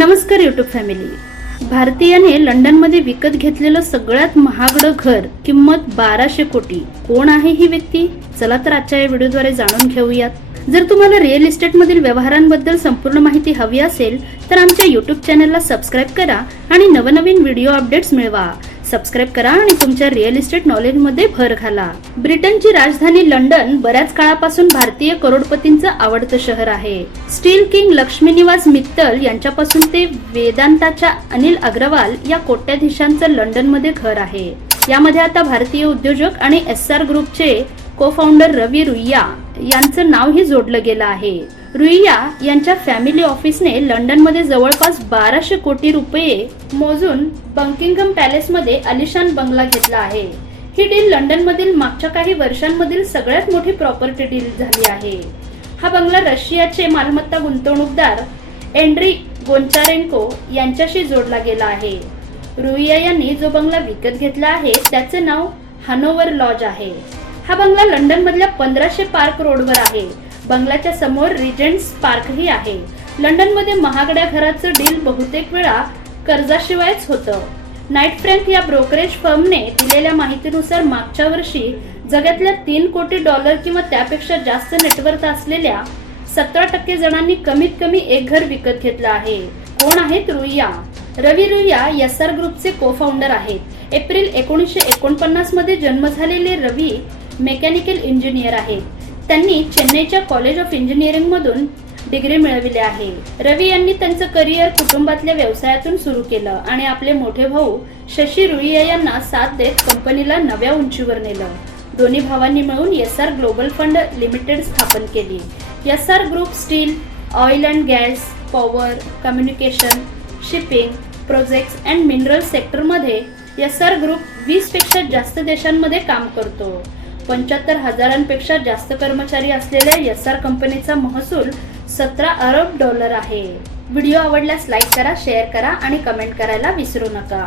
नमस्कार YouTube family भारतीयाने लंडनमध्ये विकत घेतलेलं सगळ्यात महागडं घर किंमत बाराशे कोटी. कोण आहे ही व्यक्ती? चला तर आजच्या या व्हिडिओद्वारे जाणून घेऊयात. जर तुम्हाला रिअल इस्टेटमधील व्यवहारांबद्दल संपूर्ण माहिती हवी असेल तर आमच्या युट्यूब चॅनलला सबस्क्राईब करा आणि नवनवीन व्हिडिओ अपडेट्स मिळवा. सबस्क्राईब करा आणि तुमच्या रिअल इस्टेट नॉलेजमध्ये भर घाला. ब्रिटनची राजधानी लंडन बऱ्याच काळापासून भारतीय करोडपतींचं आवडतं शहर आहे. स्टील किंग लक्ष्मीनिवास मित्तल यांच्यापासून ते वेदांताच्या अनिल अग्रवाल या कोट्याधीशांचं लंडनमध्ये घर आहे. यामध्ये आता भारतीय उद्योजक आणि एस आर ग्रुपचे को फाउंडर रवी रुईया यांचं नावही जोडलं गेलं आहे. रुईया यांच्या फॅमिली ऑफिसने लंडनमध्ये जवळपास बाराशे कोटी रुपये मोजून बंकिंगम पॅलेसमध्ये अलिशान बंगला घेतला आहे. ही डील लंडनमधील मागच्या काही वर्षांमधील सगळ्यात मोठी प्रॉपर्टी डील झाली आहे. हा बंगला रशियाचे मालमत्ता गुंतवणूकदार एंड्री गोंचारेंको यांच्याशी जोडला गेला आहे. रुईया यांनी जो बंगला विकत घेतला आहे त्याचे नाव हनोवर लॉज आहे. हा बंगला लंडनमधल्या पंधराशे पार्क रोडवर आहे. बंगल्याच्या समोर रिजेंट्स पार्कही आहे. लंडनमध्ये महागड्या घराचं डील बहुतेक वेळा कर्जाशिवायच होतं. नाईट फ्रँक या ब्रोकरेज फर्मने दिलेल्या माहितीनुसार मागच्या वर्षी जगातल्या तीन कोटी डॉलर किंवा त्यापेक्षा जास्त नेटवर्थ असलेल्या सतरा टक्के जणांनी कमीत कमी एक घर विकत घेतलं आहे. कोण आहेत रुईया? रवी रुईया एस आर ग्रुपचे को फाउंडर आहेत. एप्रिल एकोणीसशे एकोणपन्नासमध्ये जन्म झालेले रवी मेकॅनिकल इंजिनियर आहेत. त्यांनी चेन्नईच्या कॉलेज ऑफ इंजिनिअरिंगमधून डिग्री मिळविली आहे. रवी यांनी त्यांचं करिअर कुटुंबातल्या व्यवसायातून सुरू केलं आणि आपले मोठे भाऊ शशी रुईया यांना साथ देत कंपनीला नव्या उंचीवर नेलं. दोन्ही भावांनी मिळून S R Global Fund Limited स्थापन केली. S R group steel oil and gas power communication shipping projects and mineral सेक्टरमध्ये एस आर ग्रुप वीसपेक्षा जास्त देशांमध्ये काम करतो. पंच्याहत्तर हजारांपेक्षा जास्त कर्मचारी असलेल्या एस आर कंपनीचा महसूल सतरा अरब डॉलर आहे. व्हिडिओ आवडल्यास लाईक करा शेअर करा आणि कमेंट करायला विसरू नका.